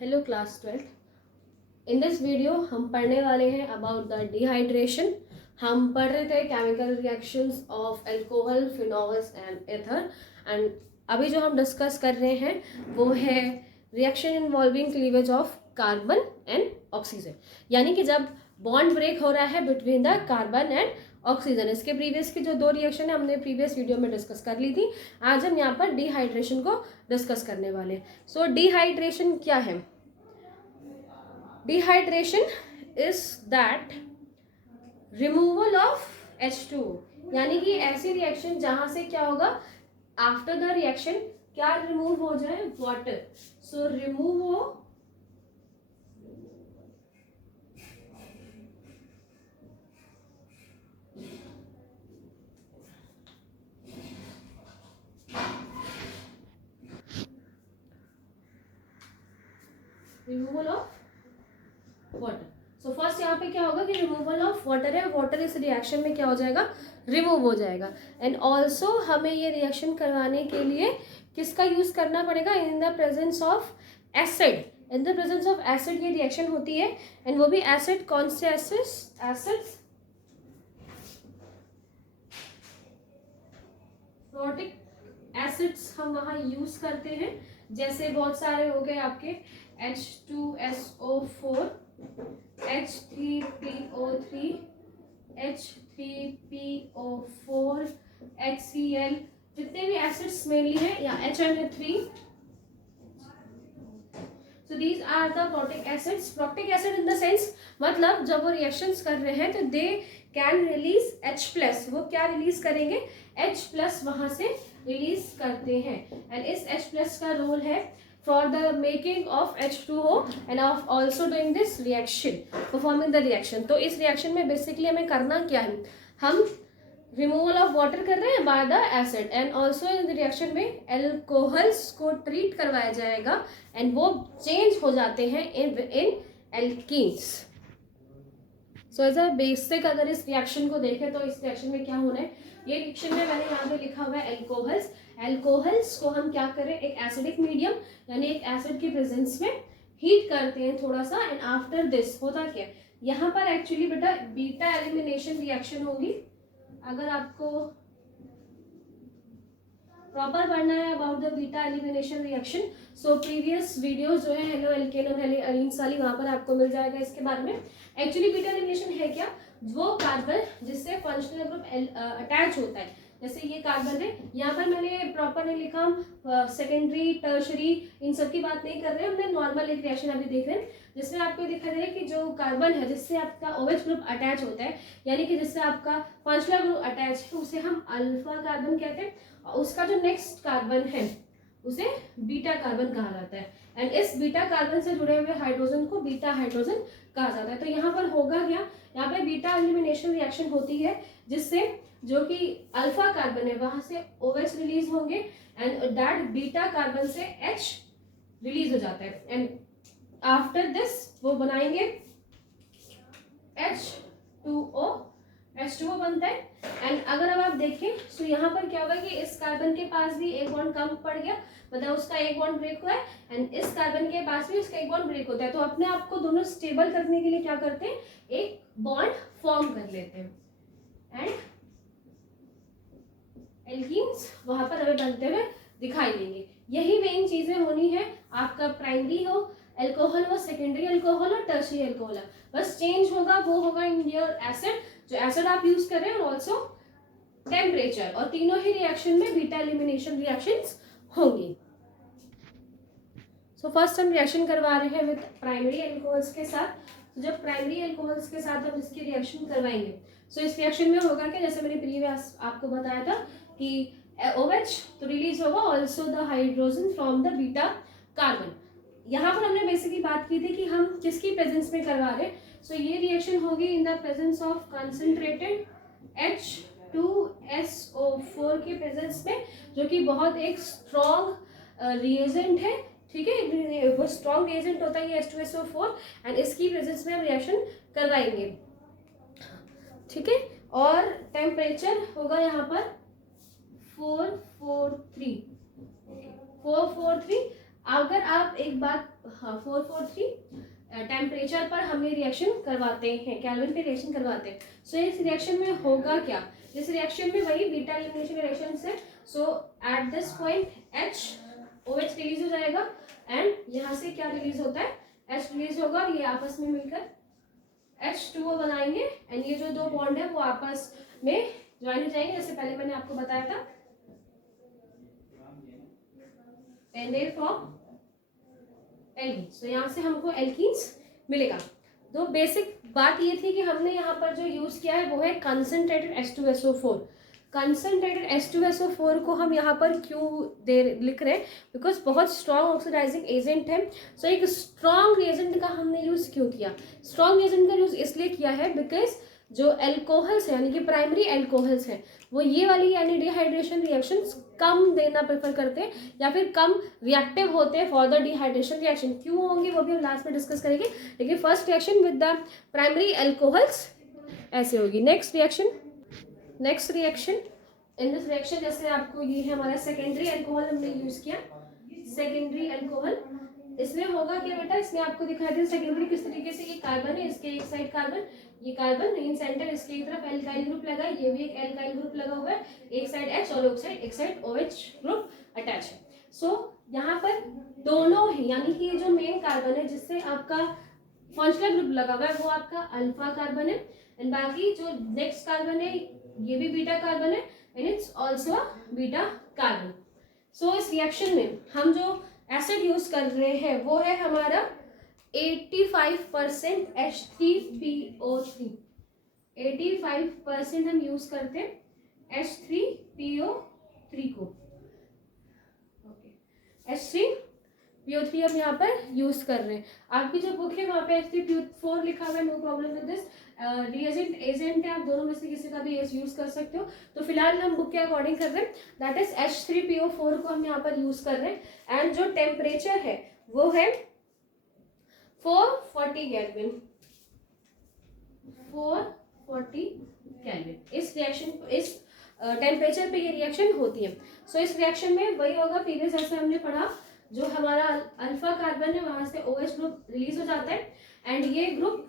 Hello class 12। In this video हम पढ़ने वाले हैं अबाउट द डिहाइड्रेशन। हम पढ़ रहे थे chemical reactions of alcohol, phenols and ether. And अभी जो हम डिस्कस कर रहे हैं वो है reaction involving cleavage of carbon and oxygen, यानी कि जब बॉन्ड ब्रेक हो रहा है between the carbon and oxygen. इसके प्रीवियस की जो दो रिएक्शन है हमने प्रीवियस वीडियो में डिस्कस कर ली थी। आज हम यहाँ पर डिहाइड्रेशन को डिस्कस करने वाले हैं। सो डिहाइड्रेशन क्या है? Dehydration is that removal of H2O, यानी कि ऐसी रिएक्शन जहां से क्या होगा, आफ्टर द रिएक्शन क्या रिमूव हो जाए? वाटर। सो रिमूव हो removal of water. So first यहाँ पे क्या होगा कि रिमूवल ऑफ वाटर है, वाटर इस रिएक्शन में क्या हो जाएगा? रिमूव हो जाएगा। एंड ऑल्सो हमें ये रिएक्शन करवाने के लिए किसका यूज करना पड़ेगा? In the presence of acid. In the presence of acid ये रिएक्शन होती है। एंड वो भी एसिड, कौन से एसिड्स? फ्लोटिक एसिड्स हम वहाँ यूज करते हैं। जैसे बहुत सारे हो गए आपके H2SO4, H3PO3, H3PO4, HCl, जितने भी एसिड्स मेनली है, या HNO3। So these are the protic acids. Protic acid in the sense मतलब जब वो रिएक्शंस कर रहे हैं तो दे कैन रिलीज H+। वो क्या रिलीज करेंगे? H+ वहां से रिलीज करते हैं। एंड इस H+ का रोल है for the making of H2O end of also doing this reaction, performing the reaction. तो इस रिएक्शन में बेसिकली हमें करना क्या है? हम रिमूवल ऑफ वाटर कर रहे हैं by the acid. And also in the reaction में एल्कोहल्स को ट्रीट करवाया जाएगा एंड वो चेंज हो जाते हैं in alkenes. So as a basic अगर इस रिएक्शन को देखें तो इस रिएक्शन में क्या होना है? ये रिएक्शन में मैंने यहाँ पे लिखा हुआ है एल्कोहल्स। एल्कोहल्स को हम क्या करें? एक एसिडिक मीडियम यानी एक एसिड के प्रेजेंस में हीट करते हैं थोड़ा सा। एंड आफ्टर दिस होता क्या है, यहाँ पर एक्चुअली बेटा बीटा एलिमिनेशन रिएक्शन होगी। अगर आपको प्रॉपर पढ़ना है about the beta elimination reaction, so previous videos जो है हेलो एल्केन और हेलो अरीन्स वाली, वहां पर आपको मिल जाएगा इसके बारे में। एक्चुअली बीटा एलिमिनेशन है क्या? वो कार्बन जिससे फंक्शनल ग्रुप अटैच होता है। जैसे ये कार्बन है, यहाँ पर मैंने प्रॉपर नहीं लिखा, सेकेंडरी टर्शरी इन सब की बात नहीं कर रहे हैं, हमने नॉर्मल एक रिएक्शन अभी देख रहे हैं जिसमें आपको दिखाई दे रहा है कि जो कार्बन है जिससे आपका OH ग्रुप अटैच होता है, यानी कि जिससे आपका फंक्शनल ग्रुप अटैच है, उसे हम अल्फा कार्बन कहते हैं। और उसका जो नेक्स्ट कार्बन है उसे बीटा कार्बन कहा जाता है। एंड इस बीटा कार्बन से जुड़े हुए हाइड्रोजन को बीटा हाइड्रोजन कहा जाता है। तो यहाँ पर होगा क्या? यहाँ पे बीटा एलिमिनेशन रिएक्शन होती है जिससे जो कि अल्फा कार्बन है वहां से OH रिलीज होंगे एंड दैट बीटा कार्बन से H रिलीज हो जाता है। एंड आफ्टर दिस वो बनाएंगे H2O बनता है। एंड अगर अब आप देखें तो यहाँ पर क्या होगा कि इस कार्बन के पास भी एक बॉन्ड कम पड़ गया, मतलब उसका एक बॉन्ड ब्रेक हुआ है। एंड इस कार्बन के पास भी उसका एक बॉन्ड ब्रेक होता है। तो अपने आप को दोनों स्टेबल करने के लिए क्या करते हैं? एक बॉन्ड फॉर्म कर लेते हैं एंड एल्कीन्स वहां पर हमें बनते हुए दिखाई देंगे। यही मेन चीजें होनी है, आपका प्राइमरी हो एल्कोहल हो, सेकेंडरी एल्कोहल और टर्शियरी एल्कोहल। बस चेंज होगा वो होगा इन योर एसिड, जो एसिड आप यूज कर रहे हैं, और ऑल्सो टेम्परेचर। और तीनों ही रिएक्शन में बीटा एलिमिनेशन रिएक्शंस होंगी। सो फर्स्ट हम रिएक्शन करवा रहे हैं विद प्राइमरी एल्कोहल्स के साथ। तो जब प्राइमरी एल्कोहल्स के साथ हम इसकी रिएक्शन करवाएंगे, सो इस रिएक्शन में होगा क्या? जैसे मैंने प्रीवियस आपको बताया था कि OH तो रिलीज होगा, also the hydrogen from the beta carbon. यहाँ पर हमने बेसिकली बात की थी कि हम किसकी प्रेजेंस में करवा रहे हैं। सो ये रिएक्शन होगी in the presence of concentrated H2SO4 के प्रेजेंस में, जो कि बहुत एक स्ट्रॉन्ग रिएजेंट है। ठीक है, वो स्ट्रॉन्ग रिएजेंट होता है ये H2SO4 एंड इसकी प्रेजेंस में हम रिएक्शन करवाएंगे। ठीक है, और टेम्परेचर होगा यहाँ पर 443। अगर आप एक बात हाँ 443 टेम्परेचर पर हम ये रिएक्शन करवाते हैं, केल्विन पे रिएक्शन करवाते हैं। सो इस रिएक्शन में होगा क्या, इस रिएक्शन में वही बीटा एलिमिनेशन रिएक्शन से। So at this point OH release हो जाएगा एंड यहाँ से क्या रिलीज होता है, H रिलीज होगा और ये आपस में मिलकर H2O बनाएंगे एंड ये जो दो बॉन्ड है वो आपस में ज्वाइन हो जाएंगे, जैसे पहले मैंने आपको बताया था, एंड दे फॉर्म एल्कीन। सो यहाँ से हमको एल्कीन्स मिलेगा। तो बेसिक बात ये थी कि हमने यहाँ पर जो यूज किया है वो है कंसंट्रेटेड H2SO4। कंसंट्रेटेड H2SO4 को हम यहाँ पर क्यों लिख रहे हैं, बिकॉज बहुत स्ट्रॉन्ग ऑक्सीडाइजिंग एजेंट है। सो एक स्ट्रॉन्ग रिएजेंट का हमने यूज क्यों किया, स्ट्रॉन्ग रिएजेंट का यूज इसलिए किया है बिकॉज जो एल्कोहल्स है यानी कि प्राइमरी एल्कोहल्स हैं वो ये वाली यानी डिहाइड्रेशन रिएक्शंस कम देना प्रेफर करते हैं या फिर कम रिएक्टिव होते हैं फॉर द डिहाइड्रेशन रिएक्शन। क्यों होंगे वो भी हम लास्ट में डिस्कस करेंगे, लेकिन first reaction with the primary alcohols ऐसे होगी। Next reaction in this reaction, जैसे आपको ये है हमारा सेकेंडरी एल्कोहल हमने यूज किया, सेकेंडरी एल्कोहल। इसमें होगा क्या बेटा, इसमें आपको दिखाई दे सेकेंडरी किस तरीके से, ये कार्बन है, इसके एक साइड कार्बन, ये कार्बन इन सेंटर, इसके एक तरफ एल्काइल ग्रुप लगा है, ये भी एक एल्काइल ग्रुप लगा हुआ है, एक साइड H और एक साइड OH ग्रुप अटैच है। सो यहाँ पर दोनों ही यानी कि ये जो मेन कार्बन है जिससे आपका फंक्शनल ग्रुप लगा हुआ है वो आपका अल्फा कार्बन है एंड बाकी जो नेक्स्ट कार्बन है ये भी बीटा कार्बन है and it's also beta carbon. So इस रिएक्शन में हम जो एसिड यूज कर रहे हैं वो है हमारा 85% H3PO3। 85% हम यूज करते हैं H3PO3 को। H3PO3 हम यहाँ पर यूज कर रहे हैं। आपकी जो बुक है वहाँ पे H3PO4 लिखा हुआ है, no problem with this. Reagent agent है, आप दोनों में से किसी का भी यूज कर सकते हो। तो फिलहाल हम बुक के अकॉर्डिंग कर रहे हैं, दैट इज H3PO4 को हम यहाँ पर यूज कर रहे हैं एंड जो टेम्परेचर है वो है 440 केल्विन। 440 केल्विन इस रिएक्शन इस टेम्परेचर पे ये रिएक्शन होती है। सो इस रिएक्शन में वही होगा प्रीवियस जैसे हमने पढ़ा, जो हमारा अल्फा कार्बन है वहां से OH ग्रुप रिलीज हो जाता है एंड ये ग्रुप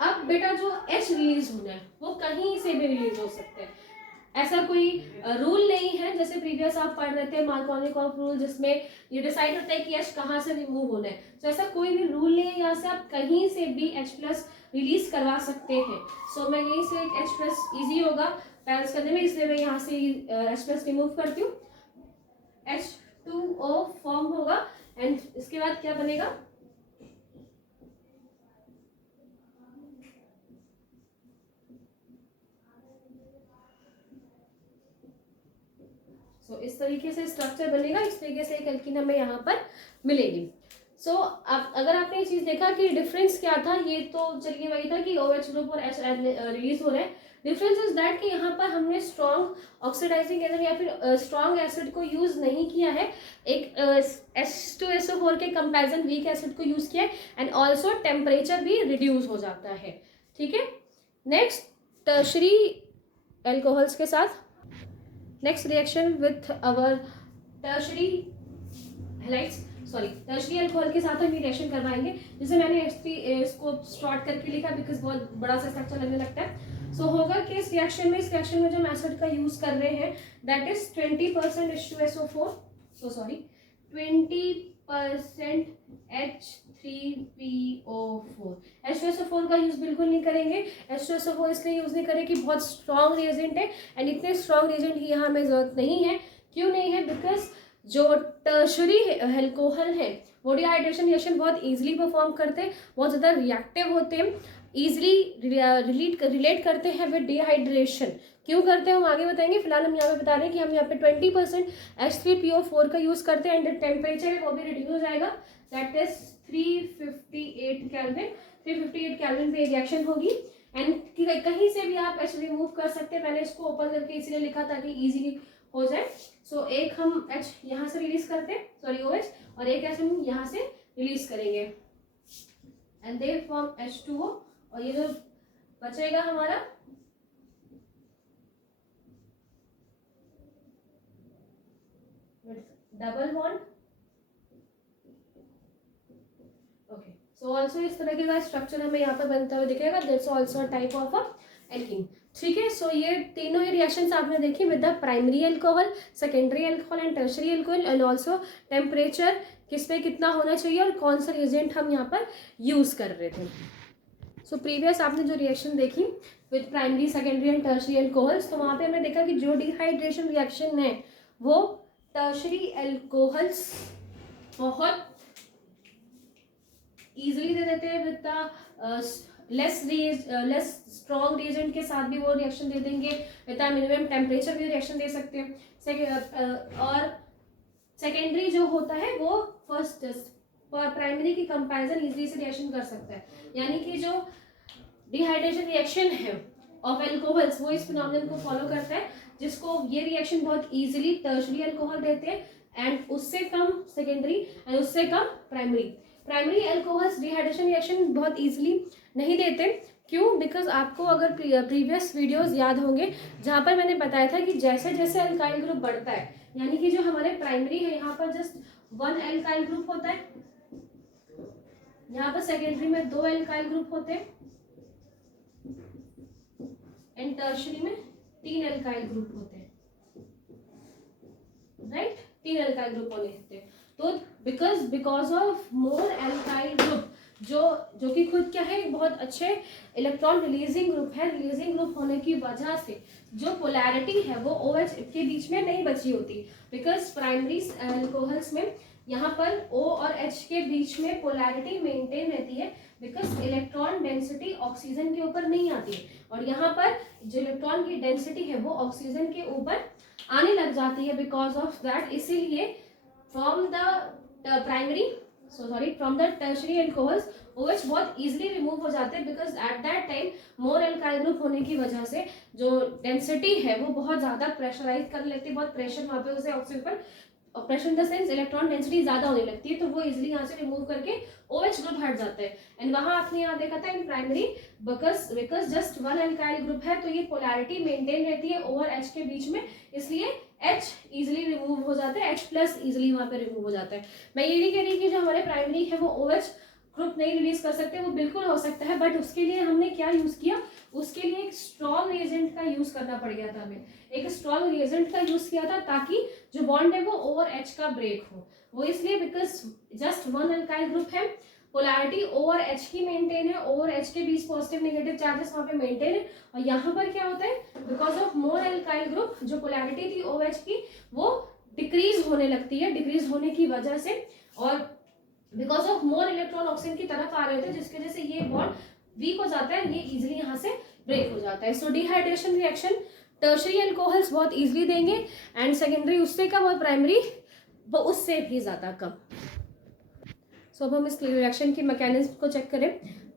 अब बेटा जो H रिलीज होना है वो कहीं से भी रिलीज हो सकते हैं, ऐसा कोई रूल नहीं है। जैसे प्रीवियस आप पढ़ रहे थे मार्कोनिकॉफ रूल जिसमें ये डिसाइड होता है कि H कहाँ से रिमूव होना है, तो ऐसा कोई भी रूल नहीं है, यहाँ से आप कहीं से भी H+ रिलीज करवा सकते हैं। सो मैं यहीं से H+ इजी होगा बैलेंस करने में, इसलिए मैं यहाँ से H+ रिमूव करती हूँ, H2O फॉर्म होगा एंड इसके बाद क्या बनेगा, इस तरीके से स्ट्रक्चर बनेगा, इस तरीके से एक एल्कीन हमें यहाँ पर मिलेगी। सो अब अगर आपने ये चीज देखा कि डिफरेंस क्या था, ये तो चलिए वही था कि OH ग्रुप और H रिलीज हो रहे हैं। डिफरेंस इज दैट कि यहाँ पर हमने स्ट्रॉन्ग ऑक्सीडाइजिंग एजेंट या फिर स्ट्रॉन्ग एसिड को यूज नहीं किया है, एक H2SO4 के कंपैरिजन वीक एसिड को यूज किया है एंड ऑल्सो टेम्परेचर भी रिड्यूस हो जाता है। ठीक है, नेक्स्ट टर्शरी एल्कोहल्स के साथ next reaction with our tertiary alcohol के साथ हम ये रिएक्शन करवाएंगे, जिसे मैंने इसको शॉर्ट करके लिखा बिकॉज बहुत बड़ा सा स्ट्रक्चर लगने लगता है। सो होगा कि इस रिएक्शन में जो हम एसिड का यूज कर रहे हैं that is 20% H2SO4, 20% H3PO4। H2SO4 का यूज बिल्कुल नहीं करेंगे। H2SO4 इसलिए यूज नहीं करें कि बहुत स्ट्रॉन्ग रिएजेंट है एंड इतने स्ट्रॉन्ग रिएजेंट की यहाँ हमें जरूरत नहीं है। क्यों नहीं है, बिकॉज जो टर्शरी एल्कोहल है वो डिहाइड्रेशन रिएक्शन बहुत इजीली परफॉर्म करते हैं, बहुत ज़्यादा रिएक्टिव होते हैं, इजीली रिलेट करते हैं विद डिहाइड्रेशन। क्यों करते हैं हम आगे बताएंगे, फिलहाल हम यहाँ पे बता रहे हैं कि हम यहाँ पे 20% H3PO4 का यूज करते हैं एंड टेम्परेचर है वो भी रिड्यूस हो जाएगा, दैट इज 358 केल्विन। 358 केल्विन पे रिएक्शन होगी एंड कहीं से भी आप H रिमूव कर सकते हैं। मैंने इसको ओपन करके इसलिए लिखा ताकि इजीली हो जाए। सो एक हम H यहाँ से रिलीज करते हैं, OH, और एक H हम यहाँ से रिलीज करेंगे एंड दे फॉर्म H2O। और ये जो बचेगा हमारा डबल बॉन्ड सो ऑल्सो इस तरह का स्ट्रक्चर हमें यहाँ पर बनता हुआ दिखेगा, that's also type of a alkene. ठीक है, सो ये तीनों ही रिएक्शंस आपने देखी with the primary alcohol, secondary alcohol and tertiary alcohol, and also temperature किस पे कितना होना चाहिए और कौन सा रिएजेंट हम यहाँ पर यूज कर रहे थे। सो प्रीवियस आपने जो रिएक्शन देखी with primary, secondary and tertiary alcohols, तो वहाँ पे हमने देखा कि जो डिहाइड्रेशन रिएक्शन है वो टर्शरी अल्कोहल्स बहुत इजीली दे देते हैं with the less strong reagent के साथ भी वो रिएक्शन दे देंगे, विद मिनिमम टेम्परेचर भी रिएक्शन दे सकते हैं। और सेकेंडरी जो होता है वो फर्स्ट प्राइमरी की कंपैरिजन इजीली से रिएक्शन कर सकता है, यानी कि जो डिहाइड्रेशन रिएक्शन है ऑफ अल्कोहल्स वो इस फिनोमेनन को फॉलो करता है, जिसको ये रिएक्शन बहुत इजीली टर्शरी अल्कोहल देते हैं एंड उससे कम सेकेंडरी एंड उससे कम primary. Primary alcohols dehydration reaction बहुत इजीली नहीं देते, क्यों? बिकॉज आपको अगर प्रीवियस वीडियोस याद होंगे जहाँ पर मैंने बताया था कि जैसे जैसे अल्काइल ग्रुप बढ़ता है, यानी कि जो हमारे प्राइमरी है यहाँ पर जस्ट 1 अल्काइल ग्रुप होता है, यहाँ पर सेकेंडरी में 2 अल्काइल ग्रुप होते हैं एंड टर्शरी में 3 अल्काइल ग्रुप होते हैं, राइट? 3 अल्काइल ग्रुप होने होते हैं। तो because of more alkyl group जो कि खुद क्या है, बहुत अच्छे इलेक्ट्रॉन रिलीजिंग ग्रुप है, रिलीजिंग ग्रुप होने की वजह से जो पोलैरिटी है वो OH के बीच में नहीं बची होती, बिकॉज प्राइमरी अल्कोहल्स में यहाँ पर O और H के बीच में पोलैरिटी मेंटेन रहती है, बिकॉज इलेक्ट्रॉन डेंसिटी ऑक्सीजन के ऊपर नहीं आती है, और यहाँ पर जो इलेक्ट्रॉन की डेंसिटी है वो ऑक्सीजन के ऊपर आने लग जाती है। बिकॉज ऑफ दैट, इसीलिए from the tertiary alcohols OH बहुत इजीली रिमूव हो जाते हैं, because at that time more alkyl group होने की वजह से जो डेंसिटी है वो बहुत ज़्यादा प्रेशराइज करने लगती है, बहुत प्रेशर वहाँ पे उसे ऑक्सीजन पर, pressure in the sense electron density ज़्यादा होने लगती है, तो वो इजीली यहाँ से रिमूव करके OH ग्रुप हट जाता है। एंड वहाँ आपने यहाँ देखा था in primary, because just 1 alkyl group है तो ये पोलैरिटी मेंटेन रहती है O और H के बीच में, इसलिए H इजीली रिमूव हो जाता है, H+ इजीली वहाँ पे रिमूव हो जाता है। मैं ये नहीं कह रही कि जो हमारे प्राइमरी है वो OH ग्रुप नहीं रिलीज कर सकते, वो बिल्कुल हो सकता है, बट उसके लिए हमने क्या यूज किया, उसके लिए एक स्ट्रॉन्ग रिएजेंट का यूज करना पड़ गया था, हमें एक स्ट्रॉन्ग रिएजेंट का यूज किया था ताकि जो बॉन्ड है वो O और H का ब्रेक हो। वो इसलिए बिकॉज जस्ट 1 अल्काइल ग्रुप है, पोलैरिटी O और H की मेंटेन है, O और H के बीच पॉजिटिव नेगेटिव चार्जेस वहाँ पे मेंटेन है, और यहाँ पर क्या होता है, because of more alkyl group जो पोलैरिटी थी OH की वो डिक्रीज होने लगती है, डिक्रीज होने की वजह से, और because of more electron oxygen की तरफ आ रहे थे जिसकी वजह से ये बॉन्ड वीक हो जाता है, ये इजिली यहाँ से ब्रेक हो जाता है। सो डिहाइड्रेशन रिएक्शन टर्शरी अल्कोहल्स बहुत इजीली देंगे एंड सेकेंडरी उससे कम और प्राइमरी वो उससे भी ज़्यादा कम। सो अब हम इस रिएक्शन की मैकेनिज्म को चेक करें।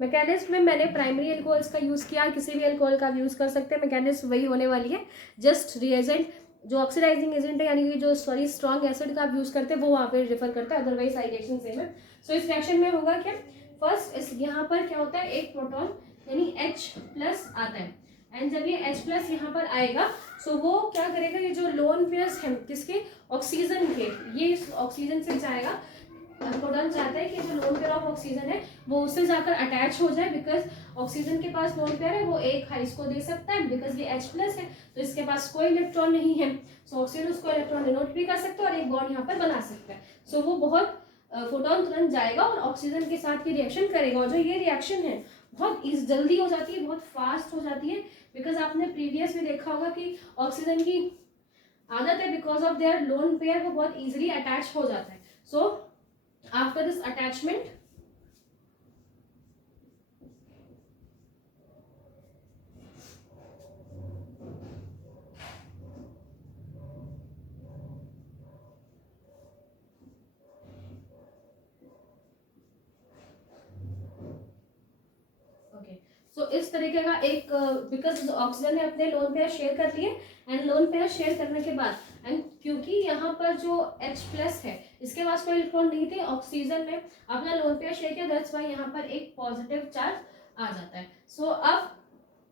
मैकेनिज्म में मैंने प्राइमरी अल्कोहल्स का यूज़ किया, किसी भी अल्कोहल का यूज़ कर सकते हैं, मैकेनिज्म वही होने वाली है, जस्ट रिएजेंट जो ऑक्सीडाइजिंग एजेंट है यानी कि जो स्ट्रॉन्ग एसिड का आप यूज़ करते हैं वो वहाँ पे रेफर करता है, अदरवाइज सारी रिएक्शन सेम है। सो इस रिएक्शन में होगा क्या, फर्स्ट इस यहाँ पर क्या होता है, एक प्रोटॉन यानी H+ आता है, एंड जब ये H+ यहाँ पर आएगा सो वो क्या करेगा, ये जो लोन पेयर्स हैं किसके, ऑक्सीजन के, ये ऑक्सीजन से जाएगा, प्रोटॉन चाहता है कि जो लोन पेयर ऑफ ऑक्सीजन है वो उससे जाकर अटैच हो जाए, बिकॉज ऑक्सीजन के पास लोन पेयर है, वो एक हाइस को दे सकता है, बिकॉज ये H+ है तो इसके पास कोई इलेक्ट्रॉन नहीं है, सो ऑक्सीजन उसको इलेक्ट्रॉन डिनोट भी कर सकता है और एक बॉन्ड यहाँ पर बना सकता है। सो वो बहुत फोटोन तुरंत जाएगा और ऑक्सीजन के साथ ये रिएक्शन करेगा, और जो ये रिएक्शन है बहुत जल्दी हो जाती है, बहुत फास्ट हो जाती है, बिकॉज आपने प्रीवियस में देखा होगा कि ऑक्सीजन की आदत है, because of their lone pair वो बहुत इजीली अटैच हो जाता है। सो आफ्टर दिस अटैचमेंट सो इस तरीके का एक, बिकॉज ऑक्सीजन ने अपने लोन पेयर शेयर कर लिए एंड लोन पेयर शेयर करने के बाद एंड क्योंकि यहाँ पर जो H+ है इसके पास कोई इलेक्ट्रॉन नहीं थे, ऑक्सीजन ने अपना लोन पेयर शेयर किया, दैट्स व्हाई यहाँ पर एक पॉजिटिव चार्ज आ जाता है। सो अब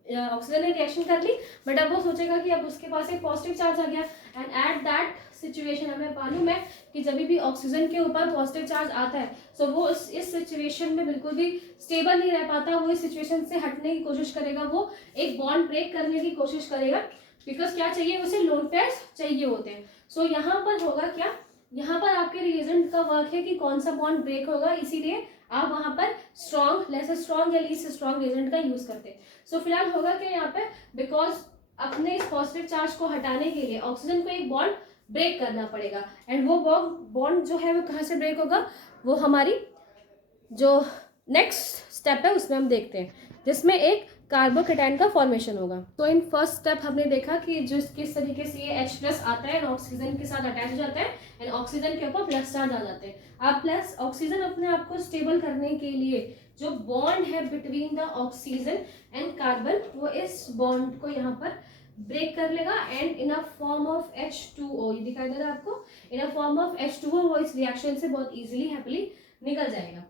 ऑक्सीजन ने रिएक्शन कर ली, बट अब वो सोचेगा कि अब उसके पास एक पॉजिटिव चार्ज आ गया एंड एट दैट सिचुएशन हमें मालूम है कि जब भी ऑक्सीजन के ऊपर पॉजिटिव चार्ज आता है तो वो इस सिचुएशन में बिल्कुल भी स्टेबल नहीं रह पाता, वो इस सिचुएशन से हटने की कोशिश करेगा, वो एक बॉन्ड ब्रेक करने की कोशिश करेगा, बिकॉज क्या चाहिए उसे, लोन पेयर्स चाहिए होते हैं। सो यहाँ पर होगा क्या, यहाँ पर आपके रिएजेंट का वर्क है कि कौन सा बॉन्ड ब्रेक होगा, इसीलिए आप वहां पर स्ट्रॉन्ग, लेस स्ट्रॉन्ग या लीस्ट स्ट्रॉन्ग रिएजेंट का यूज करते हैं। सो फिलहाल होगा क्या यहाँ पे, बिकॉज अपने इस पॉजिटिव चार्ज को हटाने के लिए ऑक्सीजन को एक बॉन्ड ब्रेक करना पड़ेगा, एंड वो बॉन्ड जो है वो कहाँ से ब्रेक होगा, वो हमारी जो नेक्स्ट स्टेप है उसमें हम देखते हैं, जिसमें एक कार्बोकेटाइन का फॉर्मेशन होगा। तो इन फर्स्ट स्टेप हमने देखा कि जिस किस तरीके से ये H+ आता है, ऑक्सीजन के साथ अटैच हो जाता है, एंड ऑक्सीजन के ऊपर प्लस चार्ज आ जाते हैं। अब प्लस ऑक्सीजन अपने आप को स्टेबल करने के लिए जो बॉन्ड है between the oxygen and carbon, वो इस बॉन्ड को यहाँ पर ब्रेक कर लेगा, and in a form of H2O, ये दिखाई दे रहा है आपको, इन अ फॉर्म ऑफ H2O वो इस रिएक्शन से बहुत इजीली हैप्पीली निकल जाएगा।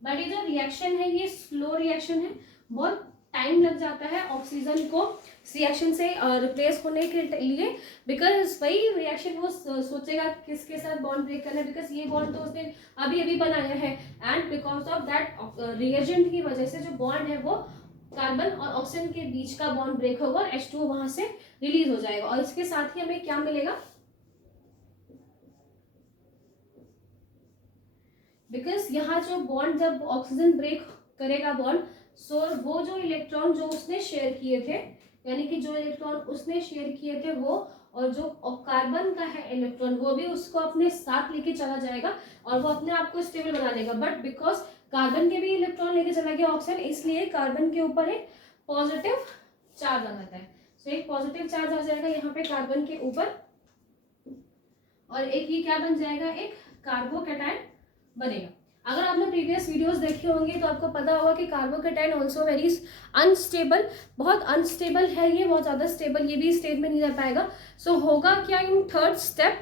बट ये जो रिएक्शन है ये स्लो रिएक्शन है, बहुत टाइम लग जाता है ऑक्सीजन को रिएक्शन से रिप्लेस होने के लिए, बिकॉज वही रिएक्शन वो सोचेगा किसके साथ बॉन्ड ब्रेक करना है, बिकॉज ये बॉन्ड तो उसने अभी अभी बनाया है, and because of that reagent की वजह से जो बॉन्ड है वो कार्बन और ऑक्सीजन के बीच का बॉन्ड ब्रेक होगा और H2O वहां से रिलीज हो जाएगा, और इसके साथ ही हमें क्या मिलेगा, बिकॉज यहाँ जो बॉन्ड जब ऑक्सीजन ब्रेक करेगा बॉन्ड, सो वो जो इलेक्ट्रॉन जो उसने शेयर किए थे, यानी कि जो इलेक्ट्रॉन उसने शेयर किए थे वो, और जो कार्बन का है इलेक्ट्रॉन वो भी उसको अपने साथ लेके चला जाएगा और वो अपने आप को स्टेबल बना लेगा। बट बिकॉज कार्बन के भी इलेक्ट्रॉन लेके चला गया ऑक्सीजन, इसलिए कार्बन के ऊपर एक पॉजिटिव चार्ज आ जाता है। सो एक पॉजिटिव चार्ज आ जाएगा यहाँ पे कार्बन के ऊपर, और एक ये क्या बन जाएगा, एक कार्बोकेटाइन बनेगा। अगर आपने प्रीवियस वीडियोस देखे होंगे तो आपको पता होगा कि कार्बोकेटाइन ऑल्सो वेरी अनस्टेबल, बहुत अनस्टेबल है ये, बहुत ज़्यादा स्टेबल ये भी स्टेट में नहीं रह पाएगा। सो होगा क्या in third step,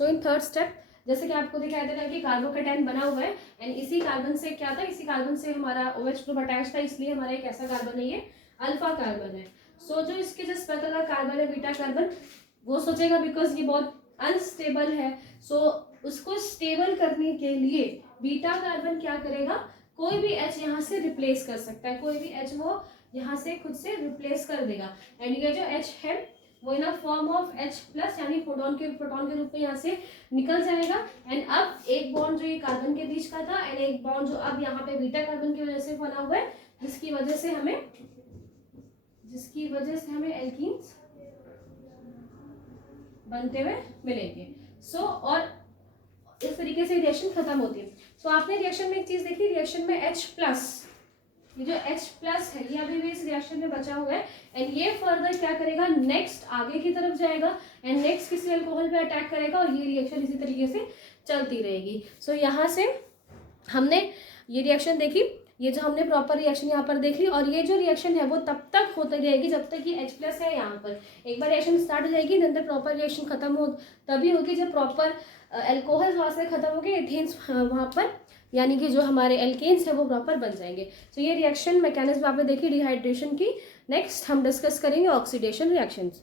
in third step जैसे कि आपको दिखाई दे रहा है कि कार्बोकेटाइन बना हुआ है, एंड इसी कार्बन से क्या था, इसी कार्बन से हमारा OH ग्रुप अटैच था, इसलिए हमारा एक ऐसा कार्बन है, ये अल्फा कार्बन है। सो जो इसके जिस प्रकार का कार्बन है बीटा कार्बन, वो सोचेगा बिकॉज ये बहुत अनस्टेबल है, सो उसको स्टेबल करने के लिए बीटा कार्बन क्या करेगा, कोई भी H यहाँ से रिप्लेस कर सकता है, कोई भी H वो यहाँ से खुद से रिप्लेस कर देगा, एंड ये जो H है वो इन फॉर्म ऑफ H+ यानी प्रोटॉन के रूप में यहाँ से निकल जाएगा, एंड अब एक बॉन्ड जो ये कार्बन के बीच का था, एंड एक बॉन्ड जो अब यहाँ पे बीटा कार्बन की वजह से बना हुआ है, जिसकी वजह से हमें एल्कीन्स बनते हुए मिलेंगे। सो और इस तरीके से रिएक्शन खत्म होती है। सो आपने रिएक्शन में एक चीज देखी, रिएक्शन में H+, ये जो H+ है ये अभी भी इस रिएक्शन में बचा हुआ है, एंड ये फर्दर क्या करेगा, नेक्स्ट आगे की तरफ जाएगा, एंड नेक्स्ट किसी अल्कोहल पे अटैक करेगा, और ये रिएक्शन इसी तरीके से चलती रहेगी। सो यहाँ से हमने ये रिएक्शन देखी, ये जो हमने प्रॉपर रिएक्शन यहाँ पर देख ली, और ये जो रिएक्शन है वो तब तक होती रहेगी जब तक कि H+ है यहाँ पर। एक बार रिएक्शन स्टार्ट हो जाएगी, देन प्रॉपर रिएक्शन खत्म हो तभी होगी जब प्रॉपर एल्कोहल वहाँ से खत्म हो गए, एथेन्स वहाँ पर, यानी कि जो हमारे एल्केन्स है वो प्रॉपर बन जाएंगे। तो ये रिएक्शन मैकेनिज्म आपने देखी डिहाइड्रेशन की। नेक्स्ट हम डिस्कस करेंगे ऑक्सीडेशन रिएक्शंस।